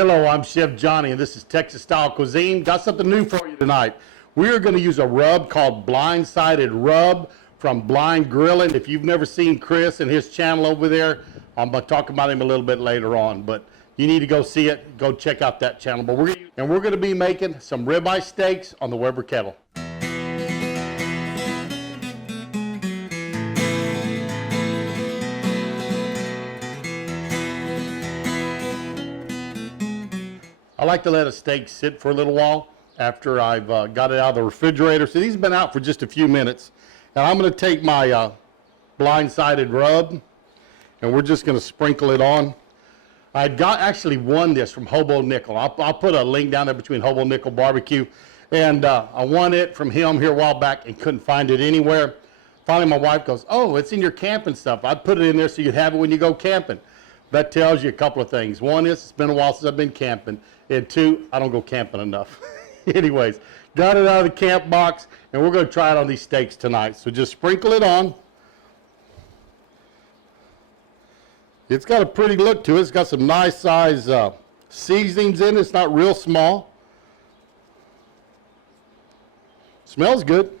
Hello, I'm Chef Johnny, and this is Texas Style Cuisine. Got something new for you tonight. We are going to use a rub called Blindsided Rub from Blind Grilling. If you've never seen Chris and his channel over there, I'm going to talk about him a little bit later on, but you need to go see it. Go check out that channel. But we're going to be making some ribeye steaks on the Weber kettle. I like to let a steak sit for a little while after I've got it out of the refrigerator. So these have been out for just a few minutes. And I'm going to take my Blindsided Rub, and we're just going to sprinkle it on. I actually won this from Hobo Nickel. I'll put a link down there between Hobo Nickel Barbecue. And I won it from him here a while back and couldn't find it anywhere. Finally, my wife goes, "Oh, it's in your camping stuff. I'd put it in there so you'd have it when you go camping." That tells you a couple of things. One is, it's been a while since I've been camping. And two, I don't go camping enough. Anyways, got it out of the camp box, and we're going to try it on these steaks tonight. So just sprinkle it on. It's got a pretty look to it. It's got some nice size seasonings in it. It's not real small. Smells good.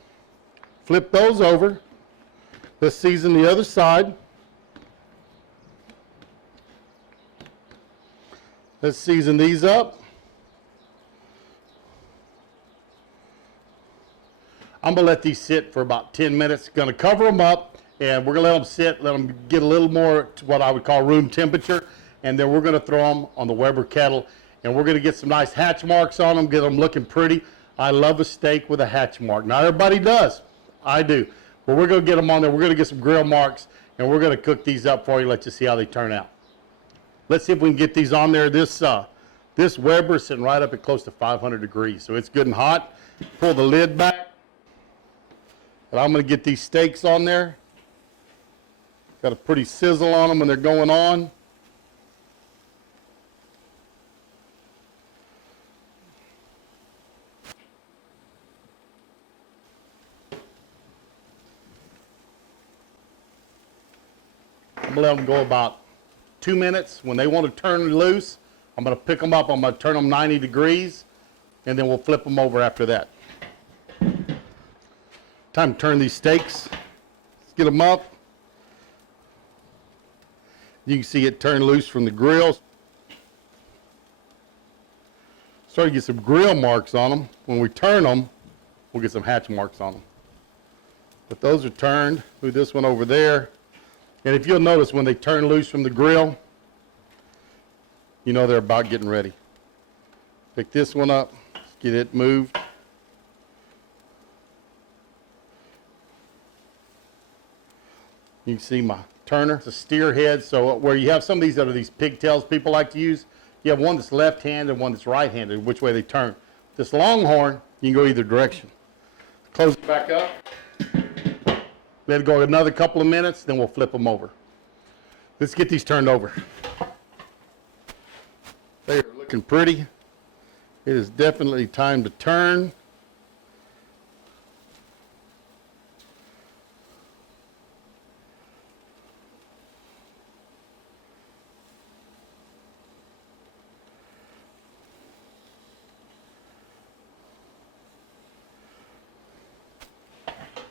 Flip those over. Let's season the other side. Let's season these up. I'm going to let these sit for about 10 minutes. Going to cover them up, and we're going to let them sit, let them get a little more to what I would call room temperature, and then we're going to throw them on the Weber kettle, and we're going to get some nice hatch marks on them, get them looking pretty. I love a steak with a hatch mark. Not everybody does. I do. But we're going to get them on there. We're going to get some grill marks, and we're going to cook these up for you, let you see how they turn out. Let's see if we can get these on there. This Weber is sitting right up at close to 500 degrees, so it's good and hot. Pull the lid back. And I'm going to get these steaks on there. Got a pretty sizzle on them when they're going on. I'm going to let them go about 2 minutes. When they want to turn loose, I'm going to pick them up. I'm going to turn them 90 degrees, and then we'll flip them over after that. Time to turn these steaks. Let's get them up. You can see it turn loose from the grill. Starting to get some grill marks on them. When we turn them, we'll get some hatch marks on them. But those are turned. Move this one over there. And if you'll notice, when they turn loose from the grill, you know they're about getting ready. Pick this one up. Let's get it moved. You can see my turner. It's a steer head, so where you have some of these that are these pigtails people like to use, you have one that's left-handed and one that's right-handed, which way they turn. This longhorn, you can go either direction. Close it back up. Let it go another couple of minutes, then we'll flip them over. Let's get these turned over. They are looking pretty. It is definitely time to turn.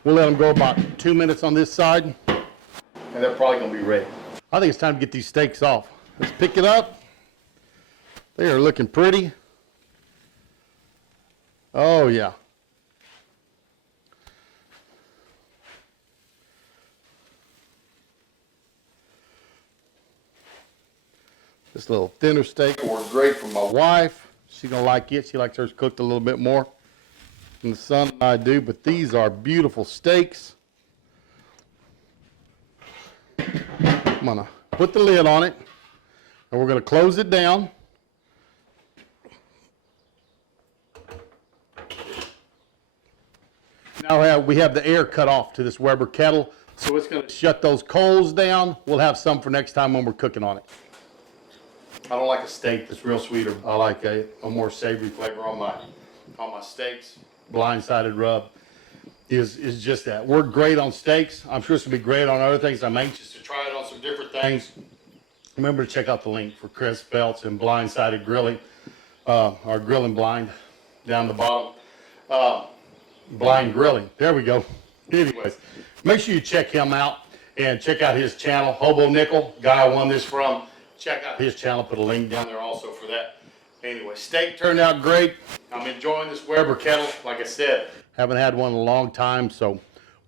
We'll let them go about 2 minutes on this side, and they're probably going to be ready. I think it's time to get these steaks off. Let's pick it up. They are looking pretty. Oh, yeah. This little thinner steak works great for my wife. She's going to like it. She likes hers cooked a little bit more than the son and I do, but these are beautiful steaks. I'm going to put the lid on it, and we're going to close it down. Now we have the air cut off to this Weber kettle, so it's going to shut those coals down. We'll have some for next time when we're cooking on it. I don't like a steak that's real sweet. I like a more savory flavor on my steaks. Blindsided Rub is just that. Worked great on steaks. I'm sure it's going to be great on other things. I'm anxious to try it on some different things. Remember to check out the link for Chris Belts and Blindsided Grilling, or Grilling Blind down the bottom. Blind Grilling. There we go. Anyways, make sure you check him out and check out his channel, Hobo Nickel, guy I won this from. Check out his channel. Put a link down there also for that. Anyway, steak turned out great. I'm enjoying this Weber kettle. Like I said, haven't had one in a long time, so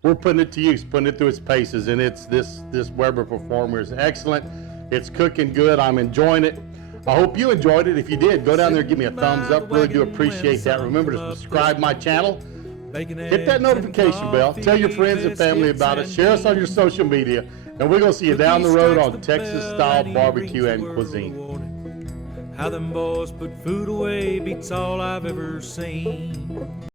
we're putting it to use, putting it through its paces, and it's this Weber Performer is excellent. It's cooking good. I'm enjoying it. I hope you enjoyed it. If you did, go down there and give me a thumbs up. Really do appreciate that. Remember to subscribe to my channel. Hit that notification bell. Tell your friends and family about it. Share us on your social media. And we're going to see you down the road on Texas-style barbecue and cuisine. How them boys put food away beats all I've ever seen.